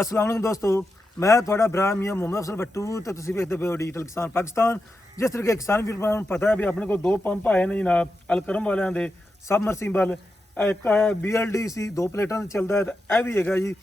अस्सलाम वालेकुम दोस्तों, मैं थोड़ा भरा मियाँ मोहम्मद अफसल भट्टू तो तुसीं वेखदे पे हो डिजिटल किसान पाकिस्तान। जिस तरीके किसान वीर भरावां नूं पता है भी अपने को दो पंप आए ने जनाब अलकरम वालियां दे सबमर्सीबल। एक है BLDC 2 प्लेटां ते चलदा है ते ਇਹ ਵੀ ਹੈਗਾ ਜੀ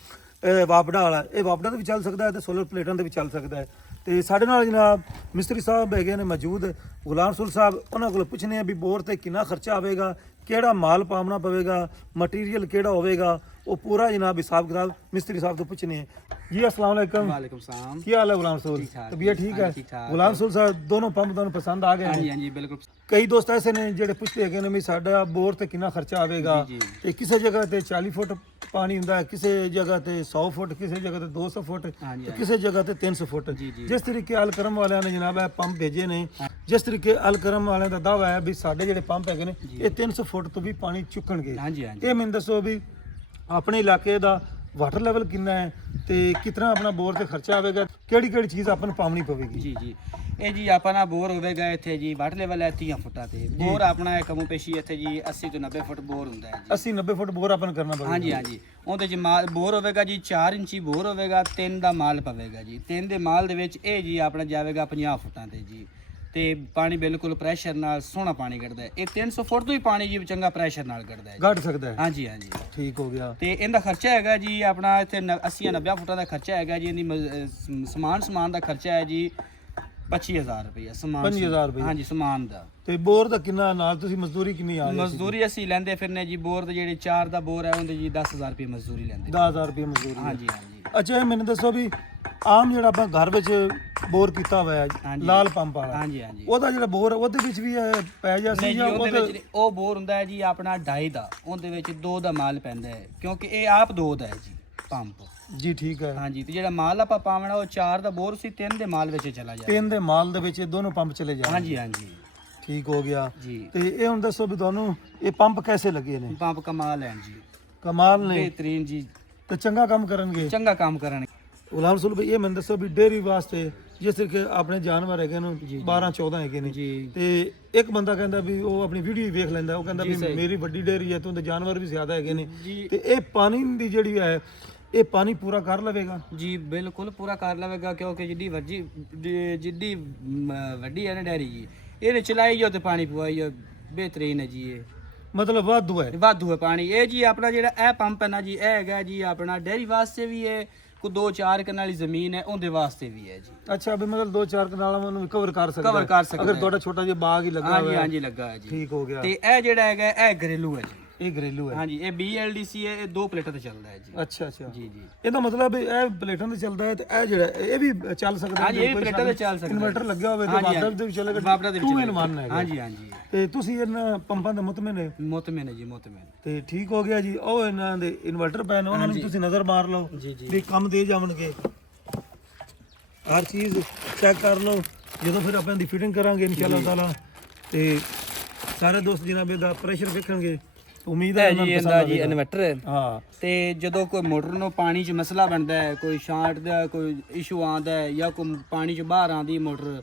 ਵਾਪੜਾ ਵਾਲਾ। ਇਹ ਵਾਪੜਾ ਤੇ ਵੀ ਚੱਲ ਸਕਦਾ ਹੈ ਤੇ ਸੋਲਰ ਪਲੇਟਾਂ ਤੇ ਵੀ ਚੱਲ ਸਕਦਾ ਹੈ। ਤੇ ਸਾਡੇ ਨਾਲ ਜਨਾਬ ਮਿਸਤਰੀ ਸਾਹਿਬ ਹੈਗੇ ਨੇ ਮੌਜੂਦ, ਗੁਲਾਮ ਰਸੂਲ ਸਾਹਿਬ। ਉਹਨਾਂ ਕੋਲ ਪੁੱਛਨੇ ਆ ਵੀ ਬੋਰ ਤੇ ਕਿੰਨਾ ਖਰਚਾ ਆਵੇਗਾ, ਕਿਹੜਾ ਮਾਲ ਪਾਉਣਾ ਪਵੇਗਾ, ਮਟੀਰੀਅਲ ਕਿਹੜਾ ਹੋਵੇਗਾ, ਉਹ पूरा जनाब हिसाब किताब मिस्त्री साहब तो पूछने हैं जी। अस्सलाम वालेकुम। वालेकुम सलाम। क्या हाल है गुलाम रसूल? तबीयत ठीक है? गुलाम रसूल साहब दोनों पंप ਤੁਹਾਨੂੰ ਪਸੰਦ ਆ ਗਏ? ਹਾਂਜੀ ਹਾਂਜੀ ਬਿਲਕੁਲ। ਕਈ ਦੋਸਤ ਐਸੇ ਨੇ ਜਿਹੜੇ ਪੁੱਛਦੇ ਹੈਗੇ ਨੇ ਵੀ ਸਾਡਾ ਬੋਰ ਤੇ ਕਿੰਨਾ ਖਰਚਾ ਆਵੇਗਾ। ਤੇ ਕਿਸੇ ਜਗ੍ਹਾ ਤੇ 40 ਫੁੱਟ ਪਾਣੀ ਹੁੰਦਾ ਹੈ, ਕਿਸੇ ਜਗ੍ਹਾ ਤੇ 100 ਫੁੱਟ, ਕਿਸੇ ਜਗ੍ਹਾ ਤੇ 200 ਫੁੱਟ ਤੇ ਕਿਸੇ ਜਗ੍ਹਾ ਤੇ 300 ਫੁੱਟ। ਜਿਸ ਤਰੀਕੇ ਅਲਕਰਮ ਵਾਲਿਆਂ ਨੇ ਜਨਾਬ ਇਹ ਪੰਪ ਭੇਜੇ ਨੇ, ਜਿਸ ਤਰੀਕੇ ਅਲਕਰਮ ਵਾਲਿਆਂ ਦਾ ਦਾਅਵਾ ਹੈ ਵੀ ਸਾਡੇ ਜਿਹੜੇ ਪੰਪ ਹੈਗੇ ਨੇ ਇਹ 300 ਫੁੱਟ ਤੋਂ ਵੀ ਪਾਣੀ ਚੁੱਕਣਗੇ। ਇਹ ਮੈਨੂੰ ਦੱਸੋ ਵੀ ਆਪਣੇ ਇਲਾਕੇ ਦਾ ਵਾਟਰ ਲੈਵਲ ਕਿੰਨਾ ਹੈ ਤੇ ਕਿਤਨਾ ਆਪਣਾ ਬੋਰ ਤੇ ਖਰਚਾ ਆਵੇਗਾ, ਕਿਹੜੀ ਕਿਹੜੀ ਚੀਜ਼ ਆਪਾਂ ਨੂੰ ਪਾਉਣੀ ਪਵੇਗੀ? ਜੀ ਜੀ ਇਹ ਜੀ ਆਪਣਾ ਬੋਰ ਹੋਵੇਗਾ ਇੱਥੇ ਜੀ ਵਾਟਰ ਲੈਵਲ ਹੈ 30 ਫੁੱਟਾਂ ਤੇ। ਬੋਰ ਆਪਣਾ ਕਮੋ ਪੇਸ਼ੀ ਇੱਥੇ ਜੀ 80 ਤੋਂ 90 ਫੁੱਟ ਬੋਰ ਹੁੰਦਾ ਹੈ ਜੀ। 80 90 ਫੁੱਟ ਬੋਰ ਆਪਾਂ ਨੂੰ ਕਰਨਾ ਪਵੇਗਾ। ਹਾਂਜੀ ਹਾਂਜੀ ਉਹਦੇ ਚ ਮਾਲ ਬੋਰ ਹੋਵੇਗਾ ਜੀ 4 ਇੰਚੀ ਬੋਰ ਹੋਵੇਗਾ, 3 ਦਾ ਮਾਲ ਪਵੇਗਾ ਜੀ। 3 ਦੇ ਮਾਲ ਦੇ ਵਿੱਚ ਇਹ ਜੀ ਆਪਣਾ ਜਾਵੇਗਾ 50 ਫੁੱਟਾਂ ਤੇ ਜੀ। ਤੇ ਪਾਣੀ ਬਿਲਕੁਲ ਪ੍ਰੈਸ਼ਰ ਨਾਲ ਸੋਹਣਾ ਪਾਣੀ ਕੱਢਦਾ ਹੈ। ਇਹ 300 ਫੁੱਟ ਤੋਂ ਹੀ ਪਾਣੀ ਜੀ ਚੰਗਾ ਪ੍ਰੈਸ਼ਰ ਨਾਲ ਕੱਢਦਾ ਹੈ। ਕੱਢ ਸਕਦਾ ਹੈ? ਹਾਂਜੀ ਹਾਂਜੀ ਠੀਕ ਹੋ ਗਿਆ। ਤੇ ਇਹਦਾ ਖਰਚਾ ਹੈਗਾ ਜੀ ਆਪਣਾ ਇੱਥੇ 80 90 ਫੁੱਟਾਂ ਦਾ ਖਰਚਾ ਹੈਗਾ ਜੀ। ਇਹਦੀ ਸਮਾਨ ਦਾ ਖਰਚਾ ਹੈ ਜੀ 25000 ਰੁਪਏ ਸਮਾਨ। 25000 ਰੁਪਏ? ਹਾਂਜੀ ਸਮਾਨ ਦਾ। ਤੇ ਬੋਰ ਦਾ ਕਿੰਨਾ ਨਾਲ ਤੁਸੀਂ ਮਜ਼ਦੂਰੀ ਕਿੰਨੀ ਆ? ਮਜ਼ਦੂਰੀ ਅਸੀਂ ਲੈਂਦੇ ਫਿਰਨੇ ਜੀ ਬੋਰ ਦੇ ਜਿਹੜੇ 4 ਦਾ ਬੋਰ ਹੈ ਉਹਦੇ ਜੀ 10000 ਰੁਪਏ ਮਜ਼ਦੂਰੀ ਲੈਂਦੇ। 10000 ਰੁਪਏ ਮਜ਼ਦੂਰੀ? ਹਾਂਜੀ ਹਾਂਜੀ। ਅੱਛਾ ਇਹ ਮੈਨੂੰ ਦੱਸੋ ਵੀ ਆਮ ਜਿਹੜਾ ਆਪਾਂ ਘਰ ਵਿੱਚ ਬੋਰ ਕੀਤਾ ਹੋਇਆ ਹੈ ਲਾਲ ਪੰਪ ਵਾਲਾ, ਹਾਂਜੀ ਹਾਂਜੀ, ਉਹਦਾ ਜਿਹੜਾ ਬੋਰ ਉਹਦੇ ਵਿੱਚ ਵੀ ਪੈ ਜਾ ਸੀ ਜਾਂ ਉਹਦੇ ਵਿੱਚ ਉਹ ਬੋਰ ਹੁੰਦਾ ਹੈ ਜੀ ਆਪਣਾ 2.5 ਦਾ, ਉਹਦੇ ਵਿੱਚ 2 ਦਾ ਮਾਲ ਪੈਂਦਾ ਹੈ ਕਿਉਂਕਿ ਇਹ ਆਪ 2 ਦਾ ਹੈ ਜੀ ਪੰਪ ਜੀ। ਠੀਕ ਹੈ। ਹਾਂਜੀ ਤੇ ਜਿਹੜਾ ਮਾਲ ਆਪਾਂ ਪਾਵਣਾ ਉਹ 4 ਦਾ ਬੋਰ ਸੀ 3 ਦੇ ਮਾਲ ਵਿੱਚ ਚਲਾ ਜਾਏ। 3 ਦੇ ਮਾਲ ਦੇ ਵਿੱਚ ਇਹ ਦੋਨੋਂ ਪੰਪ ਚਲੇ ਜਾਣ? ਹਾਂਜੀ ਹਾਂਜੀ ਠੀਕ ਹੋ ਗਿਆ ਜੀ। ਤੇ ਇਹ ਹੁਣ ਦੱਸੋ ਵੀ ਤੁਹਾਨੂੰ ਇਹ ਪੰਪ ਕੈਸੇ ਲੱਗੇ ਨੇ? ਪੰਪ ਕਮਾਲ ਹੈ ਜੀ, ਕਮਾਲ ਨੇ, ਬਿਹਤਰੀਨ ਜੀ, ਤੇ ਚੰਗਾ ਕੰਮ ਕਰਨਗੇ? ਚੰਗਾ ਕੰਮ ਕਰਨਗੇ। ਗੁਲਾਮ ਰਸੂਲ ਭਾਈ ਇਹ ਮੈਨੂੰ ਦੱਸੋ ਵੀ ਡੇਅਰੀ ਵਾਸਤੇ ਜਿਸ ਤਰੀਕੇ ਆਪਣੇ ਜਾਨਵਰ ਹੈਗੇ ਨੇ 12 14 ਹੈਗੇ ਨੇ ਜੀ, ਤੇ ਇੱਕ ਬੰਦਾ ਕਹਿੰਦਾ ਵੀ ਉਹ ਆਪਣੀ ਵੀਡੀਓ ਵੇਖ ਲੈਂਦਾ, ਉਹ ਕਹਿੰਦਾ ਵੀ ਮੇਰੀ ਵੱਡੀ ਡੇਅਰੀ ਹੈ ਤੇ ਉਹਦੇ ਜਾਨਵਰ ਵੀ ਜ਼ਿਆਦਾ ਹੈਗੇ ਨੇ, ਤੇ ਇਹ ਪਾਣੀ ਦੀ ਜਿਹੜੀ ਹੈ ਇਹ ਪਾਣੀ ਪੂਰਾ ਕਰ ਲਵੇਗਾ? ਜੀ ਬਿਲਕੁਲ ਪੂਰਾ ਕਰ ਲਵੇਗਾ ਕਿਉਂਕਿ ਜਿੱਡੀ ਵੱਡੀ ਹੈ ਨਾ ਡੈਰੀ ਜੀ, ਇਹਦੇ ਚਲਾਈ ਜੋ ਤੇ ਪਾਣੀ ਪਵਾਈ ਬਿਹਤਰੀਨ ਹੈ ਜੀ। ਇਹ ਮਤਲਬ ਵਾਧੂ ਹੈ? ਵਾਧੂ ਹੈ ਪਾਣੀ। ਇਹ ਜੀ ਆਪਣਾ ਜਿਹੜਾ ਇਹ ਪੰਪ ਹੈ ਨਾ ਜੀ, ਇਹ ਹੈਗਾ ਜੀ ਆਪਣਾ ਡੈਰੀ ਵਾਸਤੇ ਵੀ ਹੈ, ਕੋ 2-4 ਕਨਾਲੀ ਜ਼ਮੀਨ ਹੈ ਉਹਦੇ ਵਾਸਤੇ ਵੀ ਹੈ ਜੀ। ਅੱਛਾ ਵੀ ਮਤਲਬ 2-4 ਕਨਾਲਾਂ ਨੂੰ ਕਵਰ ਕਰ ਸਕਦਾ? ਕਵਰ ਕਰ ਸਕਦਾ ਅਗਰ ਤੁਹਾਡਾ ਛੋਟਾ ਜਿਹਾ ਬਾਗ ਹੀ ਲੱਗਾ ਹੋਇਆ? ਹਾਂਜੀ ਲੱਗਾ ਹੈ ਜੀ। ਠੀਕ ਹੋ ਗਿਆ। ਤੇ ਇਹ ਜਿਹੜਾ ਹੈਗਾ ਇਹ ਘਰੇਲੂ ਹੈ ਜੀ। ਇਹ ਘਰੇਲੂ ਹੈ? ਹਾਂਜੀ। ਇਹ BLDC ਹੈ, ਇਹ 2 ਪਲੇਟਾਂ ਤੇ ਚੱਲਦਾ ਹੈ ਜੀ। ਅੱਛਾ ਅੱਛਾ ਜੀ ਜੀ। ਇਹਦਾ ਮਤਲਬ ਇਹ ਪਲੇਟਾਂ ਤੇ ਚੱਲਦਾ ਹੈ ਤੇ ਇਹ ਜਿਹੜਾ ਇਹ ਵੀ ਚੱਲ ਸਕਦਾ? ਹਾਂਜੀ ਇਹ ਵੀ ਪਲੇਟਾਂ ਤੇ ਚੱਲ ਸਕਦਾ। ਇਨਵਰਟਰ ਲੱਗਿਆ ਹੋਵੇ ਤੇ ਵਾਪੜਾ ਦੇ ਵੀ ਚੱਲੇਗਾ? ਵਾਪੜਾ ਦੇ ਵੀ ਚੱਲੇਗਾ। ਹਾਂਜੀ ਹਾਂਜੀ। ਤੇ ਤੁਸੀਂ ਇਹਨਾਂ ਪੰਪਾਂ ਦੇ ਮੁਤਮਿਨ ਹੈ? ਮੁਤਮਿਨ ਹੈ ਜੀ, ਮੁਤਮਿਨ। ਤੇ ਠੀਕ ਹੋ ਗਿਆ ਜੀ। ਉਹ ਇਹਨਾਂ ਦੇ ਇਨਵਰਟਰ ਪਏ ਨੇ, ਉਹਨਾਂ ਨੂੰ ਤੁਸੀਂ ਨਜ਼ਰ ਮਾਰ ਲਓ ਵੀ ਕੰਮ ਦੇ ਜਾਵਣਗੇ, ਹਰ ਚੀਜ਼ ਚੈੱਕ ਕਰ ਲਓ। ਜਦੋਂ ਫਿਰ ਆਪਾਂ ਦੀ ਫਿਟਿੰਗ ਕਰਾਂਗੇ ਇਨਸ਼ਾਅੱਲਾ ਤਾਲਾ ਤੇ ਸਾਰੇ ਦੋਸਤ ਜਨਾਬ ਇਹਦਾ ਪ੍ਰੈਸ਼ਰ ਵੇਖਣਗੇ। ਉਮੀਦ ਹੈ ਜੀ ਇਹਦਾ ਜੀ ਇਨਵਰਟਰ ਹੈ। ਹਾਂ। ਤੇ ਜਦੋਂ ਕੋਈ ਮੋਟਰ ਨੂੰ ਪਾਣੀ 'ਚ ਮਸਲਾ ਬਣਦਾ ਹੈ, ਕੋਈ ਸ਼ਾਰਟ ਦਾ ਕੋਈ ਇਸ਼ੂ ਆਉਂਦਾ ਹੈ ਜਾਂ ਕੋਈ ਪਾਣੀ 'ਚ ਬਾਹਰ ਆਉਂਦੀ ਮੋਟਰ,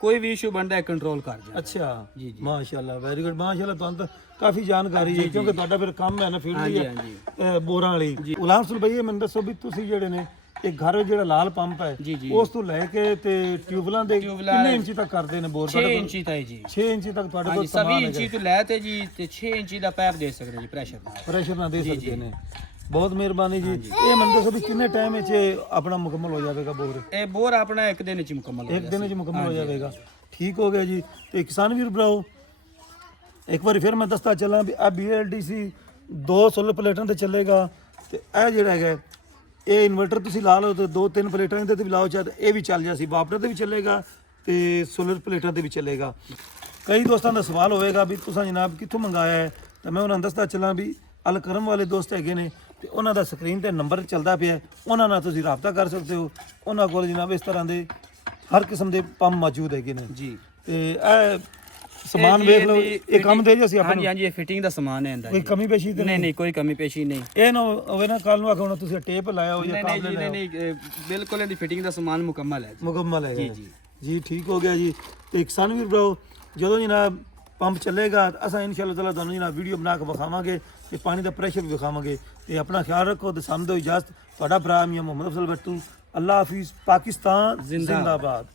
ਕੋਈ ਵੀ ਇਸ਼ੂ ਬਣਦਾ ਹੈ ਕੰਟਰੋਲ ਕਰ ਜਾਂਦਾ। ਅੱਛਾ ਜੀ ਜੀ ਮਾਸ਼ਾਅੱਲਾ, ਵੈਰੀ ਗੁੱਡ ਮਾਸ਼ਾਅੱਲਾ। ਤੁਹਾਨੂੰ ਤਾਂ ਕਾਫੀ ਜਾਣਕਾਰੀ ਹੈ ਕਿਉਂਕਿ ਤੁਹਾਡਾ ਫਿਰ ਕੰਮ ਹੈ ਨਾ ਫੀਲਡ ਦੀ ਹੈ ਬੋਰਾਂ ਵਾਲੀ। ਗੁਲਾਮ ਰਸੂਲ ਭਾਈ ਇਹ ਮੈਨੂੰ ਦੱਸੋ ਵੀ ਤੁਸੀਂ ਜਿਹੜੇ ਨੇ ਇਹ ਘਰ ਜਿਹੜਾ ਲਾਲ ਪੰਪ ਹੈ ਉਸ ਤੋਂ ਲੈ ਕੇ ਤੇ ਟਿਊਬਲਾਂ ਦੇ ਕਿੰਨੇ ਇੰਚੀ ਤੱਕ ਕਰਦੇ ਨੇ ਬੋਰ? 6 ਇੰਚੀ ਤੱਕ ਜੀ। 6 ਇੰਚੀ ਤੱਕ ਤੁਹਾਡੇ ਕੋਲ ਸਮਾਨ ਹੈ? 20 ਇੰਚੀ ਤੋਂ ਲੈ ਤੇ ਜੀ ਤੇ 6 ਇੰਚੀ ਦਾ ਪਾਈਪ ਦੇ ਸਕਦੇ ਜੀ, ਪ੍ਰੈਸ਼ਰ ਨਾਲ ਦੇ ਸਕਦੇ ਨੇ। ਬਹੁਤ ਮਿਹਰਬਾਨੀ ਜੀ। ਇਹ ਮੈਨੂੰ ਦੱਸੋ ਵੀ ਕਿੰਨੇ ਟਾਈਮ ਵਿੱਚ ਆਪਣਾ ਮੁਕੰਮਲ ਹੋ ਜਾਵੇਗਾ ਬੋਰ? ਇਹ ਬੋਰ ਆਪਣਾ 1 ਦਿਨ ਵਿੱਚ ਮੁਕੰਮਲ ਹੋ ਜਾਏਗਾ। 1 ਦਿਨ ਵਿੱਚ ਮੁਕੰਮਲ ਹੋ ਜਾਵੇਗਾ। ਠੀਕ ਹੋ ਗਿਆ ਜੀ। ਤੇ ਕਿਸਾਨ ਵੀਰ ਭਰਾਓ ਇੱਕ ਵਾਰੀ ਫਿਰ ਮੈਂ ਦੱਸਦਾ ਚੱਲਾਂ ਵੀ ਆ BLDC 2 ਸੋਲਰ ਪਲੇਟਾਂ ਤੇ ਚੱਲੇਗਾ ਤੇ ਇਹ ਜਿਹੜਾ ਹੈਗਾ ਇਹ ਇਨਵਰਟਰ ਤੁਸੀਂ ਲਾ ਲਓ ਤੇ 2-3 ਪਲੇਟਾਂ ਇਹਦੇ ਤੇ ਵੀ ਲਾਓ ਚਾਹੇ ਇਹ ਵੀ ਚੱਲ ਜਾ ਸੀ, ਵਾਪਰ ਤੇ ਵੀ ਚੱਲੇਗਾ ਤੇ ਸੋਲਰ ਪਲੇਟਾਂ ਤੇ ਵੀ ਚੱਲੇਗਾ। ਕਈ ਦੋਸਤਾਂ ਦਾ ਸਵਾਲ ਹੋਵੇਗਾ ਵੀ ਤੁਸੀਂ ਜਨਾਬ ਕਿੱਥੋਂ ਮੰਗਾਇਆ ਹੈ, ਤਾਂ ਮੈਂ ਉਹਨਾਂ ਨੂੰ ਦੱਸਦਾ ਚੱਲਾਂ ਵੀ ਅਲਕਰਮ ਵਾਲੇ ਦੋਸਤ ਹੈਗੇ ਨੇ ਤੇ ਉਹਨਾਂ ਦਾ ਸਕਰੀਨ ਤੇ ਨੰਬਰ ਚੱਲਦਾ ਪਿਆ, ਉਹਨਾਂ ਨਾਲ ਤੁਸੀਂ ਰਾਬਤਾ ਕਰ ਸਕਦੇ ਹੋ। ਉਹਨਾਂ ਕੋਲ ਜਨਾਬ ਇਸ ਤਰ੍ਹਾਂ ਦੇ ਹਰ ਕਿਸਮ ਦੇ ਪੰਪ ਮੌਜੂਦ ਹੈਗੇ ਨੇ ਜੀ। ਤੇ ਇਹ ਸਮਾਨ ਵੇਖ ਲਓ, ਇਹ ਕੰਮ ਦੇ ਜੀ ਅਸੀਂ ਆਪਾਂ ਨੂੰ? ਹਾਂਜੀ ਹਾਂਜੀ ਇਹ ਫਿਟਿੰਗ ਦਾ ਸਮਾਨ ਹੈ ਇਹਦਾ। ਕੋਈ ਕਮੀ ਪੇਸ਼ੀ ਤੇ ਨਹੀਂ? ਨਹੀਂ ਕੋਈ ਕਮੀ ਪੇਸ਼ੀ ਨਹੀਂ। ਇਹ ਨਾ ਹੋਵੇ ਨਾ ਕੱਲ ਨੂੰ ਆਖੋ ਤੁਸੀਂ ਟੇਪ ਲਾਇਆ ਹੋ ਜਾਂ ਕਾਬਲੇ ਲਾਇਆ? ਨਹੀਂ ਬਿਲਕੁਲ ਇਹਦੀ ਫਿਟਿੰਗ ਦਾ ਸਮਾਨ ਮੁਕੰਮਲ ਹੈ। ਮੁਕੰਮਲ ਹੈ ਜੀ ਜੀ। ਠੀਕ ਹੋ ਗਿਆ ਜੀ। ਤੇ ਕਿਸਾਨ ਵੀਰ ਭਰਾਓ ਜਦੋਂ ਜਨਾਬ ਪੰਪ ਚੱਲੇਗਾ ਅਸਾਂ ਇਨਸ਼ਾਅੱਲਾ ਤਾਲਾ ਤੁਹਾਨੂੰ ਜਨਾਬ ਵੀਡੀਓ ਬਣਾ ਕੇ ਵਿਖਾਵਾਂਗੇ ਤੇ ਪਾਣੀ ਦਾ ਪ੍ਰੈਸ਼ਰ ਵੀ ਵਿਖਾਵਾਂਗੇ। ਤੇ ਆਪਣਾ ਖਿਆਲ ਰੱਖੋ ਤੇ ਸਾਨੂੰ ਦਿਓ ਇਜਾਜ਼ਤ। ਤੁਹਾਡਾ ਭਰਾ ਮੀਆਂ ਮੁਹੰਮਦ ਅਫਜ਼ਲ ਬੱਟੂ। ਅੱਲਾ ਹਾਫਿਜ਼। ਪਾਕਿਸਤਾਨ ਜ਼ਿੰਦਾਬਾਦ। ਜ਼ਿੰਦਾਬਾਦ।